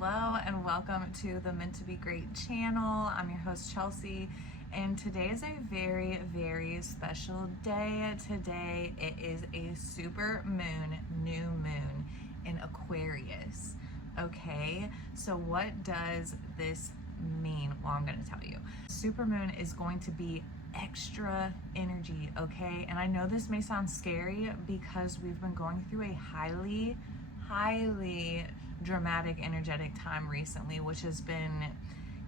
Hello and welcome to the Meant to Be Great channel. I'm your host Chelsea, and today is a very, very special day. Today it is a super moon, new moon in Aquarius. Okay, so what does this mean? Well, I'm going to tell you. Supermoon is going to be extra energy, okay? And I know this may sound scary because we've been going through a highly dramatic energetic time recently, which has been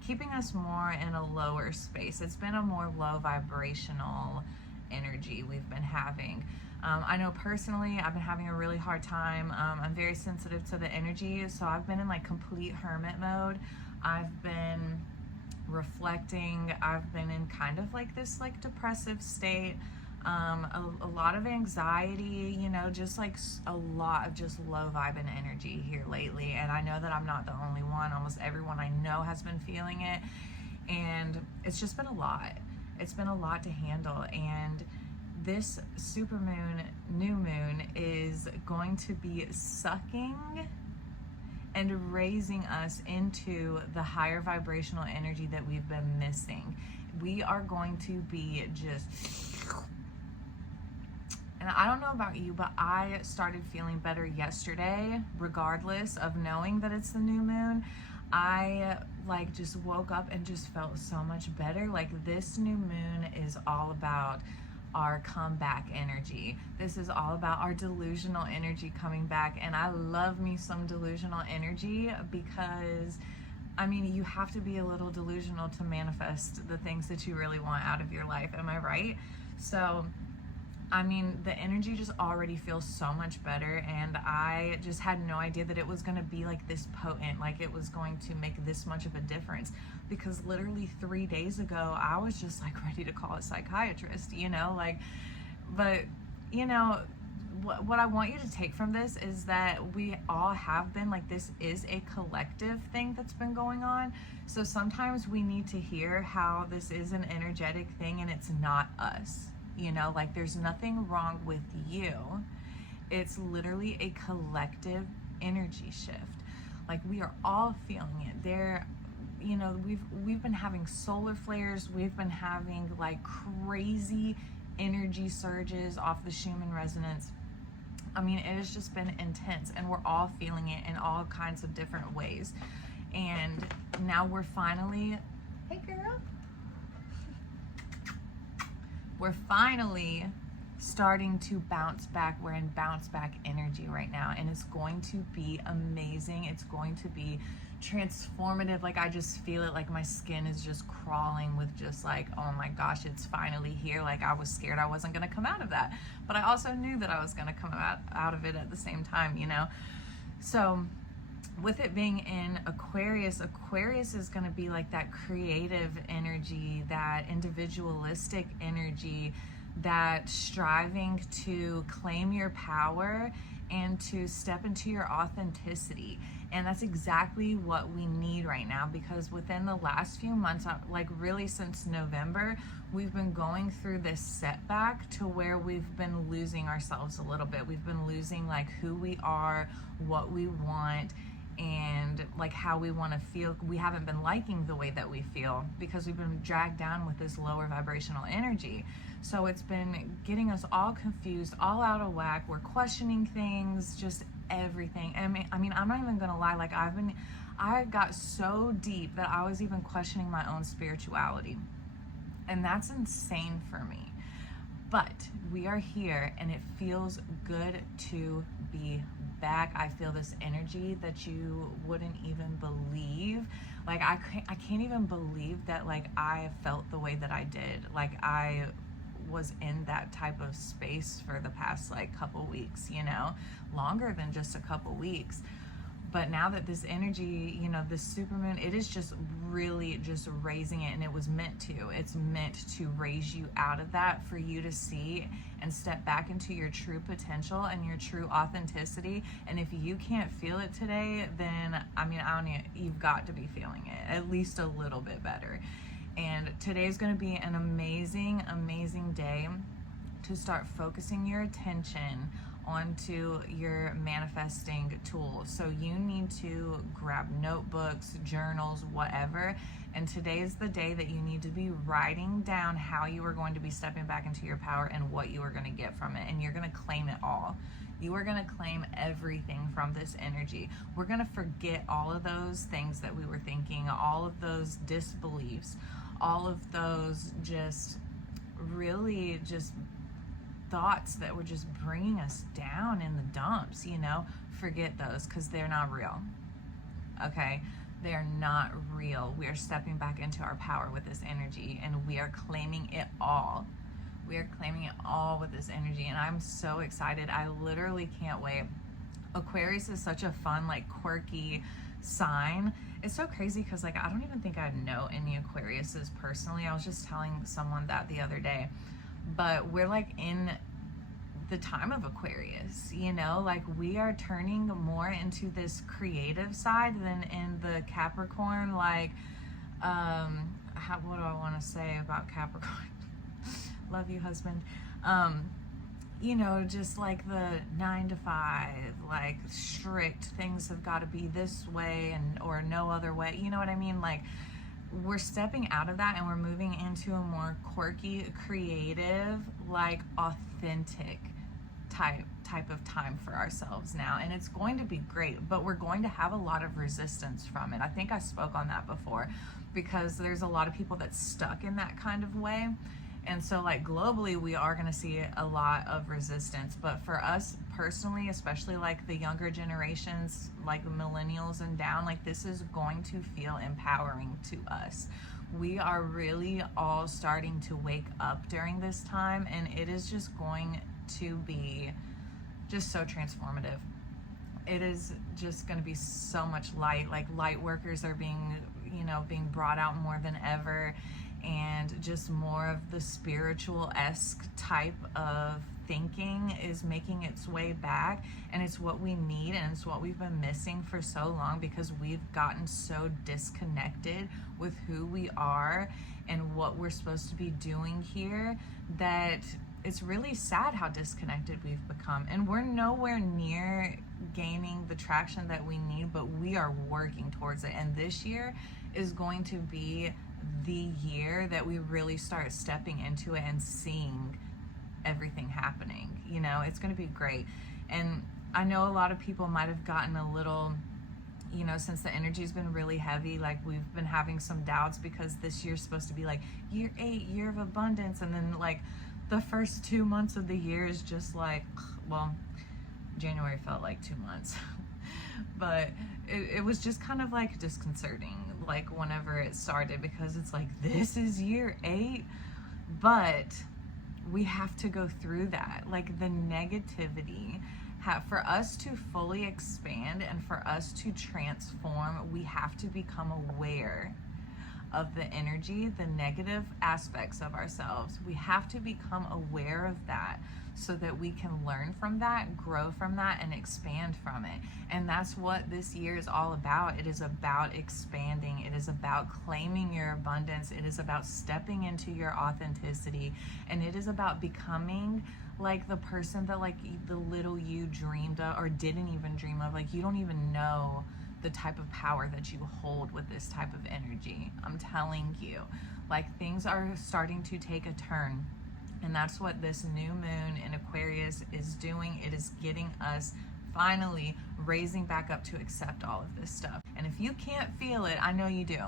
keeping us more in a lower space. It's been a more low vibrational energy we've been having. I know personally I've been having a really hard time. I'm very sensitive to the energy, so I've been in like complete hermit mode. I've been reflecting. I've been in kind of like this like depressive state, a lot of anxiety, you know, just like a lot of just low vibe and energy here lately. And I know that I'm not the only one. Almost everyone I know has been feeling it, and it's just been a lot. It's been a lot to handle. And this supermoon, new moon, is going to be sucking and raising us into the higher vibrational energy that we've been missing. We are going to be just, and I don't know about you, but I started feeling better yesterday, regardless of knowing that it's the new moon. I like just woke up and just felt so much better. Like this new moon is all about our comeback energy. This is all about our delusional energy coming back. And I love me some delusional energy because, I mean, you have to be a little delusional to manifest the things that you really want out of your life. Am I right? So, I mean, the energy just already feels so much better, and I just had no idea that it was going to be like this potent, like it was going to make this much of a difference, because literally 3 days ago I was just like ready to call a psychiatrist, you know, like, but you know, what I want you to take from this is that we all have been, like, this is a collective thing that's been going on. So sometimes we need to hear how this is an energetic thing and it's not us. You know, like there's nothing wrong with you. It's literally a collective energy shift. Like we are all feeling it. There, you know, we've been having solar flares. We've been having like crazy energy surges off the Schumann resonance. I mean, it has just been intense, and we're all feeling it in all kinds of different ways. And now we're finally, hey girl. We're finally starting to bounce back. We're in bounce back energy right now, and it's going to be amazing. It's going to be transformative. Like I just feel it, like my skin is just crawling with just like, oh my gosh, it's finally here. Like I was scared I wasn't going to come out of that, but I also knew that I was going to come out of it at the same time, you know? So with it being in Aquarius, Aquarius is going to be like that creative energy, that individualistic energy, that striving to claim your power and to step into your authenticity. And that's exactly what we need right now, because within the last few months, like really since November, we've been going through this setback to where we've been losing ourselves a little bit. We've been losing like who we are, what we want, and like how we want to feel. We haven't been liking the way that we feel because we've been dragged down with this lower vibrational energy. So it's been getting us all confused, all out of whack. We're questioning things, just everything. I mean, I'm not even gonna lie, like I got so deep that I was even questioning my own spirituality, and that's insane for me. But we are here, and it feels good to be back. I feel this energy that you wouldn't even believe. Like I can't even believe that like I felt the way that I did. Like I was in that type of space for the past like couple weeks, you know, longer than just a couple weeks. But now that this energy, you know, this supermoon, it is just really just raising it, and it was meant to. It's meant to raise you out of that, for you to see and step back into your true potential and your true authenticity. And if you can't feel it today, then I mean, you've got to be feeling it at least a little bit better. And today's going to be an amazing, amazing day to start focusing your attention onto your manifesting tool. So you need to grab notebooks, journals, whatever. And today is the day that you need to be writing down how you are going to be stepping back into your power and what you are going to get from it. And you're going to claim it all. You are going to claim everything from this energy. We're going to forget all of those things that we were thinking, all of those disbeliefs, all of those just really just thoughts that were just bringing us down in the dumps, you know. Forget those, because they're not real. Okay? They are not real. We are stepping back into our power with this energy, and we are claiming it all. We are claiming it all with this energy, and I'm so excited. I literally can't wait. Aquarius is such a fun, like, quirky sign. It's so crazy because, like, I don't even think I know any Aquariuses personally. I was just telling someone that the other day. But we're, like, in the time of Aquarius, you know, like, we are turning more into this creative side than in the Capricorn, like, what do I want to say about Capricorn? Love you, husband. You know, just like the 9 to 5, like, strict, things have got to be this way and or no other way. You know what I mean? Like, we're stepping out of that and we're moving into a more quirky, creative, like, authentic type of time for ourselves now. And it's going to be great, but we're going to have a lot of resistance from it. I think I spoke on that before, because there's a lot of people that's stuck in that kind of way. And so, like, globally, we are going to see a lot of resistance. But for us personally, especially like the younger generations, like millennials and down, like, this is going to feel empowering to us. We are really all starting to wake up during this time, and it is just going to be just so transformative. It is just going to be so much light. Like, light workers are being brought out more than ever. And just more of the spiritual-esque type of thinking is making its way back, and it's what we need, and it's what we've been missing for so long, because we've gotten so disconnected with who we are and what we're supposed to be doing here, that it's really sad how disconnected we've become. And we're nowhere near gaining the traction that we need, but we are working towards it. And this year is going to be the year that we really start stepping into it and seeing everything happening. You know, it's going to be great. And I know a lot of people might have gotten a little, you know, since the energy's been really heavy, like, we've been having some doubts, because this year's supposed to be like year 8, year of abundance, and then, like, the first 2 months of the year is just like, well, January felt like 2 months. But it was just kind of, like, disconcerting, like, whenever it started, because it's like, this is year 8, but we have to go through that. Like, the negativity, for us to fully expand and for us to transform, we have to become aware of the energy, the negative aspects of ourselves. We have to become aware of that, so that we can learn from that, grow from that, and expand from it. And that's what this year is all about. It is about expanding. It is about claiming your abundance. It is about stepping into your authenticity. And it is about becoming, like, the person that, like, the little you dreamed of or didn't even dream of. Like, you don't even know the type of power that you hold with this type of energy. I'm telling you, like, things are starting to take a turn. And that's what this new moon in Aquarius is doing. It is getting us finally raising back up to accept all of this stuff. And if you can't feel it, I know you do.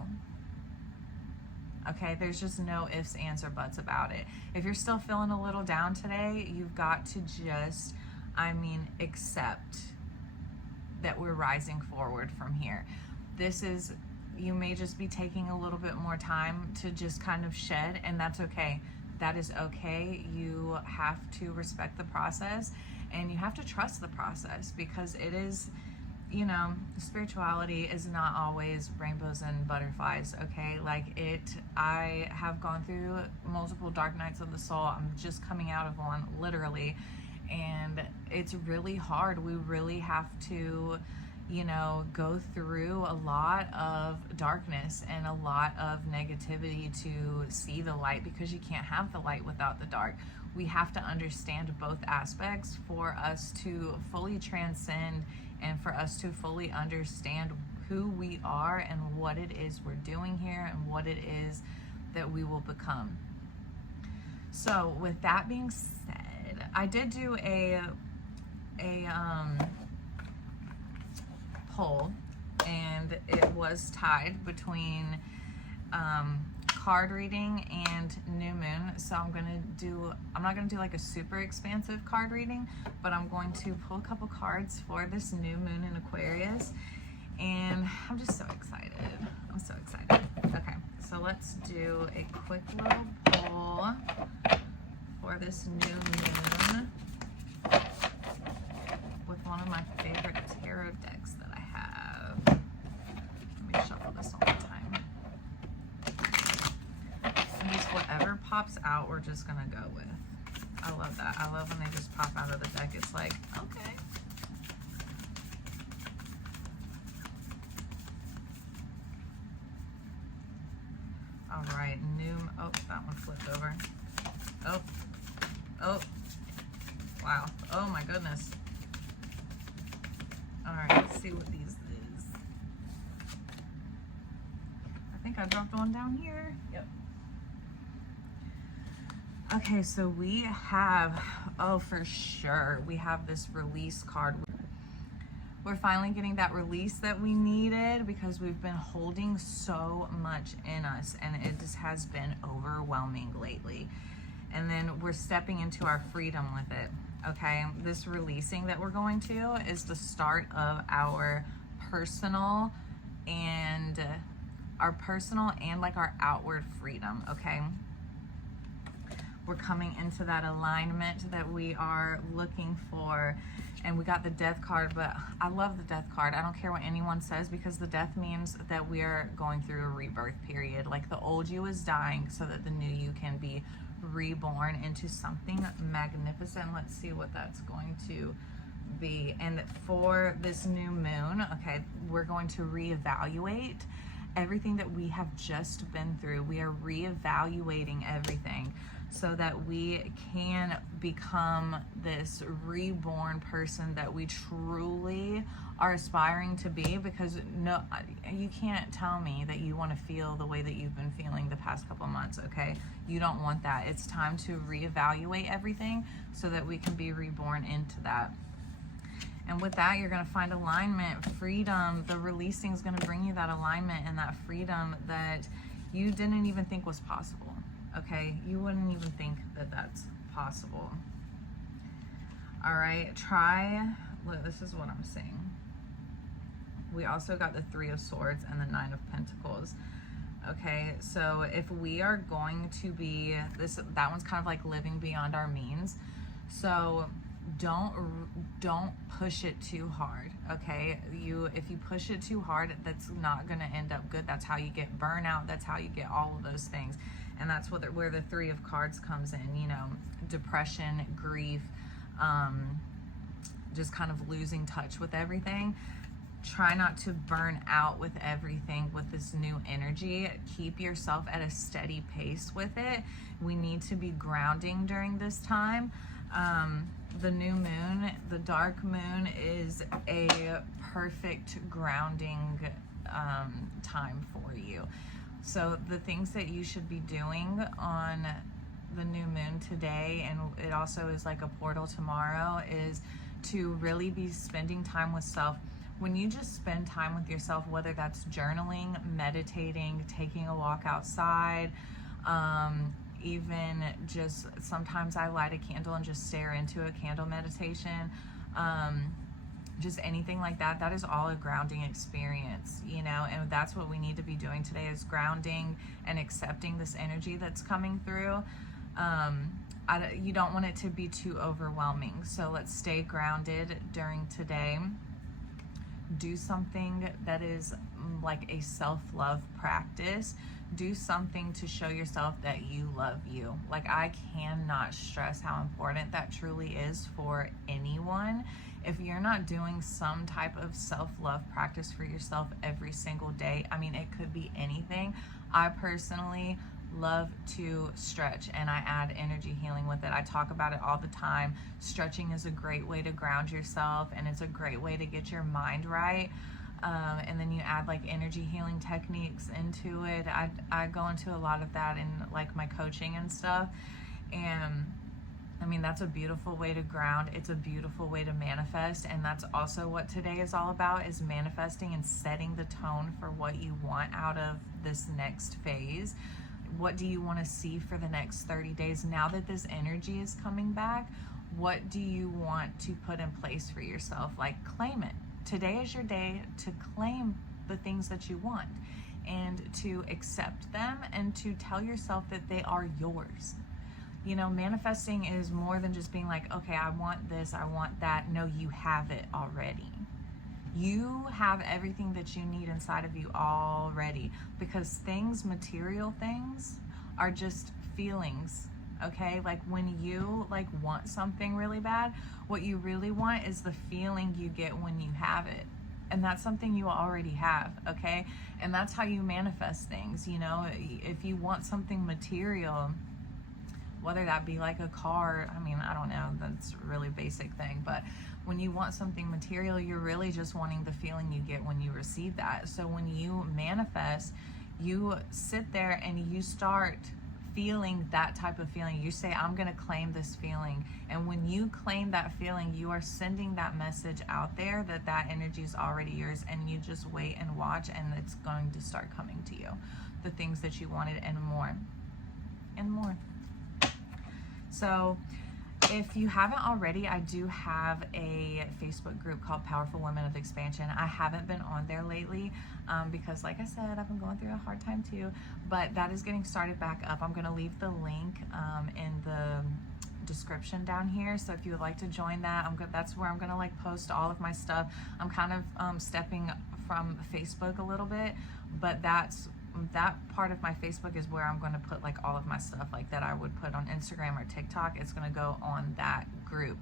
Okay, there's just no ifs, ands, or buts about it. If you're still feeling a little down today, you've got to just, accept that we're rising forward from here. You may just be taking a little bit more time to just kind of shed, and that's okay. That is okay. You have to respect the process, and you have to trust the process, because it is, spirituality is not always rainbows and butterflies, okay? Like, I have gone through multiple dark nights of the soul. I'm just coming out of one, literally, and it's really hard. We really have to, you know, go through a lot of darkness and a lot of negativity to see the light, because you can't have the light without the dark. We have to understand both aspects for us to fully transcend and for us to fully understand who we are and what it is we're doing here and what it is that we will become. So with that being said, I did do a poll, and it was tied between card reading and new moon. So I'm not gonna do like a super expansive card reading, but I'm going to pull a couple cards for this new moon in Aquarius, and I'm just so excited. I'm so excited. Okay, so let's do a quick little pull for this new moon with one of my favorite tarot decks that I have. Let me shuffle this all the time. And just whatever pops out, we're just gonna go with. I love that. I love when they just pop out of the deck. It's like, okay. All right, oh, that one flipped over. Oh, wow. Oh my goodness. All right, let's see what these is. I think I dropped one down here. Yep. Okay, so we have, oh, for sure, we have this release card. We're finally getting that release that we needed, because we've been holding so much in us, and it just has been overwhelming lately. And then we're stepping into our freedom with it, okay? This releasing that we're going to is the start of our personal and like our outward freedom, okay? We're coming into that alignment that we are looking for. And we got the death card, but I love the death card. I don't care what anyone says, because the death means that we are going through a rebirth period. Like the old you is dying so that the new you can be reborn into something magnificent. Let's see what that's going to be. And for this new moon, okay, we're going to reevaluate everything that we have just been through. We are reevaluating everything so that we can become this reborn person that we truly are aspiring to be. Because no, you can't tell me that you want to feel the way that you've been feeling the past couple months, okay? You don't want that. It's time to reevaluate everything so that we can be reborn into that. And with that, you're going to find alignment, freedom. The releasing is going to bring you that alignment and that freedom that you didn't even think was possible. Okay, you wouldn't even think that that's possible. All right, look, this is what I'm saying. We also got the 3 of Swords and the 9 of Pentacles. Okay, so if we are going to be that one's kind of like living beyond our means. So don't push it too hard, okay? If you push it too hard, that's not going to end up good. That's how you get burnout. That's how you get all of those things. And that's where the 3 of Cards comes in, you know, depression, grief, just kind of losing touch with everything. Try not to burn out with everything with this new energy. Keep yourself at a steady pace with it. We need to be grounding during this time. The new moon, the dark moon, is a perfect grounding time for you. So the things that you should be doing on the new moon today, and it also is like a portal tomorrow, is to really be spending time with self. When you just spend time with yourself, whether that's journaling, meditating, taking a walk outside, even just sometimes I light a candle and just stare into a candle meditation, just anything like that, that is all a grounding experience, you know, and that's what we need to be doing today, is grounding and accepting this energy that's coming through. You don't want it to be too overwhelming, so let's stay grounded during today. Do something that is like a self-love practice. Do something to show yourself that you love you. Like, I cannot stress how important that truly is for anyone. If you're not doing some type of self-love practice for yourself every single day, I mean, it could be anything. I personally love to stretch, and I add energy healing with it. I talk about it all the time. Stretching is a great way to ground yourself, and it's a great way to get your mind right. And then you add like energy healing techniques into it. I go into a lot of that in like my coaching and stuff. And I mean, that's a beautiful way to ground. It's a beautiful way to manifest. And that's also what today is all about, is manifesting and setting the tone for what you want out of this next phase. What do you want to see for the next 30 days? Now that this energy is coming back, what do you want to put in place for yourself? Like, claim it. Today is your day to claim the things that you want and to accept them and to tell yourself that they are yours. You know, manifesting is more than just being like, okay, I want this, I want that. No, you have it already. You have everything that you need inside of you already, because things, material things, are just feelings. Okay, like when you like want something really bad, what you really want is the feeling you get when you have it. And that's something you already have, okay? And that's how you manifest things, you know? If you want something material, whether that be like a car, I mean, I don't know, that's a really basic thing, but when you want something material, you're really just wanting the feeling you get when you receive that. So when you manifest, you sit there and you start feeling that type of feeling. You say, I'm going to claim this feeling. And when you claim that feeling, you are sending that message out there that that energy is already yours, and you just wait and watch, and it's going to start coming to you. The things that you wanted and more. And more. So if you haven't already, I do have a Facebook group called Powerful Women of Expansion. I haven't been on there lately because, like I said, I've been going through a hard time too, but that is getting started back up. I'm going to leave the link in the description down here. So if you would like to join that, that's where I'm going to like post all of my stuff. I'm kind of stepping from Facebook a little bit, but that part of my Facebook is where I'm going to put like all of my stuff like that I would put on Instagram or TikTok. It's going to go on that group.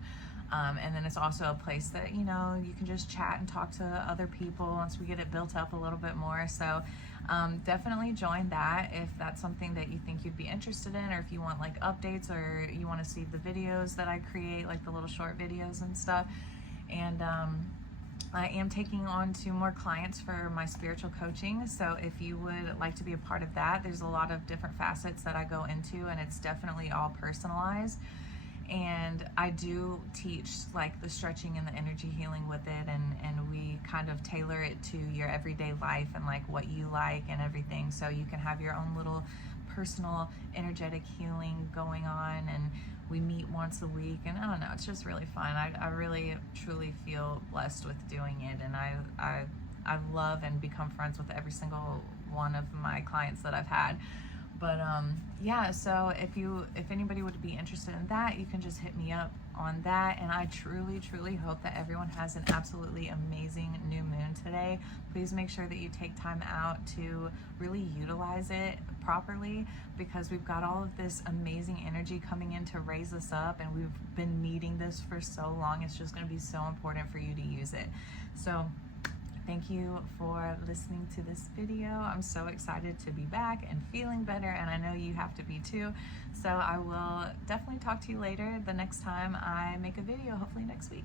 And then it's also a place that, you know, you can just chat and talk to other people once we get it built up a little bit more. So definitely join that if that's something that you think you'd be interested in, or if you want like updates, or you want to see the videos that I create, like the little short videos and stuff. And I am taking on 2 more clients for my spiritual coaching. So if you would like to be a part of that, there's a lot of different facets that I go into, and it's definitely all personalized. And I do teach like the stretching and the energy healing with it, and we kind of tailor it to your everyday life and like what you like and everything. So you can have your own little personal energetic healing going on, and we meet once a week, and I don't know, it's just really fun. I really truly feel blessed with doing it, and I love and become friends with every single one of my clients that I've had. But yeah, so if anybody would be interested in that, you can just hit me up on that. And I truly hope that everyone has an absolutely amazing new moon today. Please make sure that you take time out to really utilize it properly, because we've got all of this amazing energy coming in to raise us up, and we've been needing this for so long. It's just going to be so important for you to use it. So thank you for listening to this video. I'm so excited to be back and feeling better, and I know you have to be too. So I will definitely talk to you later the next time I make a video, hopefully next week.